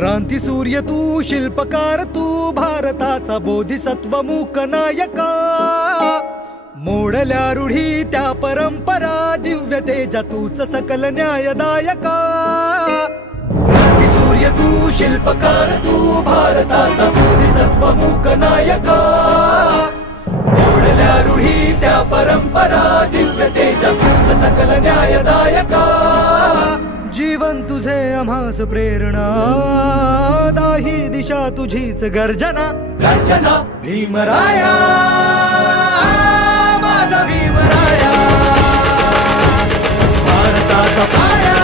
क्रांती सूर्य तू, शिल्पकार तू, भारताचा बोधिसत्व मूक नायका. मोडल्या रूढी त्या परंपरा, दिव्य तेजा तूच सकल न्यायदायका. क्रांती सूर्य तू, शिल्पकार तू, भारताचा बोधिसत्व मूक नायका. मोडल्या रूढी त्या परंपरा, दिव्य तेजा तूच सकल न्यायदायका. जीवन तुझे आम्हास प्रेरणा, दाही दिशा तुझीच गर्जना. गर्जना भीमराया, माझा भीमराया, भारताचा पाया.